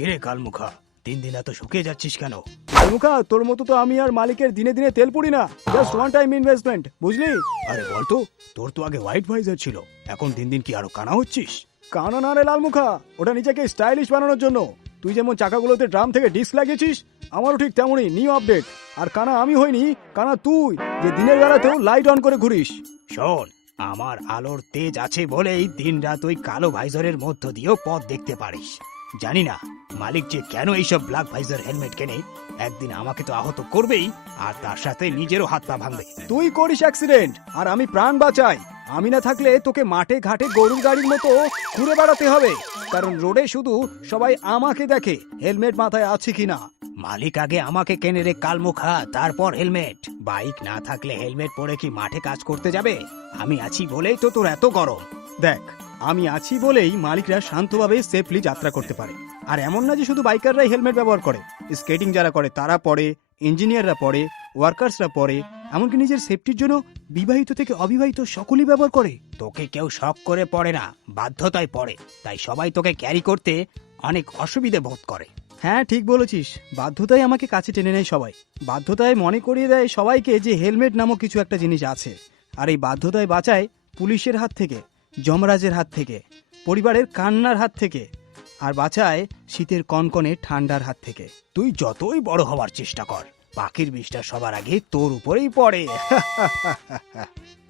কিরে কালমুখা, দিন দিন এত শুকিয়ে যাচ্ছিস কেন? কালমুখা, তোর মতো তো আমি আর মালিকের দিনে দিনে তেল পুড়ি না, জাস্ট ওয়ান টাইম ইনভেস্টমেন্ট, বুঝলি? আরে বলতো, তোর তো আগে হোয়াইট ভাইজার ছিল, এখন দিন দিন কি আরো কানা হচ্ছিস? কানা না রে লালমুখা, ওটা নিজেকে স্টাইলিশ বানানোর জন্য। তুই যেমন চাকাগুলোতে ড্রাম থেকে ডিস্ক লাগিয়েছিস, আমারও ঠিক তেমনই নিউ আপডেট। আর কানা আমি হইনি, কানা তুই, যে দিনের বেলাতেও লাইট অন করে ঘুরিস। শোন, আমার আলোর তেজ আছে বলেই দিন রাত ওই কালো ভাইজারের মধ্য দিয়েও পথ দেখতে পারিস। জানি না মালিক যে কেন এইসব ব্ল্যাক ভাইজার হেলমেট কেনে, একদিন আমাকে তো আহত করবেই, আর তার সাথে নিজেরও হাত পা ভাঙবে। তুই করিস অ্যাক্সিডেন্ট আর আমি প্রাণ বাঁচাই। আমি না থাকলে তোকে মাঠে ঘাটে গরুর গাড়ির মতো ঘুরে বেড়াতে হবে, কারণ রোডে শুধু সবাই আমাকে দেখে হেলমেট মাথায় আছে কিনা। মালিক আগে আমাকে কেনে রে কালমুখা, তারপর হেলমেট। বাইক না থাকলে হেলমেট পরে কি মাঠে কাজ করতে যাবে? আমি আছি বলেই তো তোর এত গরম। দেখ, আমি আছি বলেই মালিকরা শান্তভাবে সেফলি যাত্রা করতে পারে। আর এমন না যে শুধু বাইকাররাই হেলমেট ব্যবহার করে, স্কেটিং যারা করে তারা পরে, ইঞ্জিনিয়াররা পরে, ওয়ার্কার্সরা পরে, এমনকি নিজের সেফটির জন্য বিবাহিত থেকে অবিবাহিত সকলেই ব্যবহার করে। তোকে কেউ শখ করে পড়ে না, বাধ্যতায় পড়ে, তাই সবাই তোকে ক্যারি করতে অনেক অসুবিধে বোধ করে। হ্যাঁ, ঠিক বলেছিস, বাধ্যতাই আমাকে কাছে টেনে নেয় সবাই। বাধ্যতায় মনে করিয়ে দেয় সবাইকে যে হেলমেট নামক কিছু একটা জিনিস আছে। আর এই বাধ্যতায় বাঁচায় পুলিশের হাত থেকে, যমরাজের হাত থেকে, পরিবারের কান্নার হাত থেকে, আর বাঁচায় শীতের কনকনে ঠান্ডার হাত থেকে। তুই যতই বড় হওয়ার চেষ্টা কর, পাখির বিষটা সবার আগে তোর উপরেই পড়ে।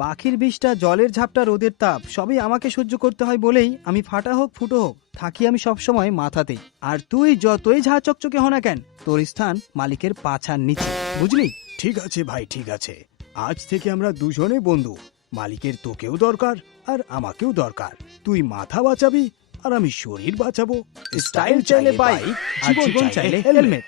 পাখির বিষটা, জলের ঝাপটা, রোদের তাপ সবই আমাকে সহ্য করতে হয় বলেই আমি ফাটা হোক ফুটো হোক থাকি আমি সবসময় মাথাতেই। আর তুই যতই ঝা চকচকে হ না কেন, তোর স্থান মালিকের পাছার নিচে, বুঝলি? ঠিক আছে ভাই, ঠিক আছে, আজ থেকে আমরা দুজনে বন্ধু। মালিকের তোকেও দরকার আর আমাকেও দরকার। তুই মাথা বাঁচাবি আর আমি শরীর বাঁচাবো। স্টাইল চাইলে বাইক, জীবন চাইলে হেলমেট।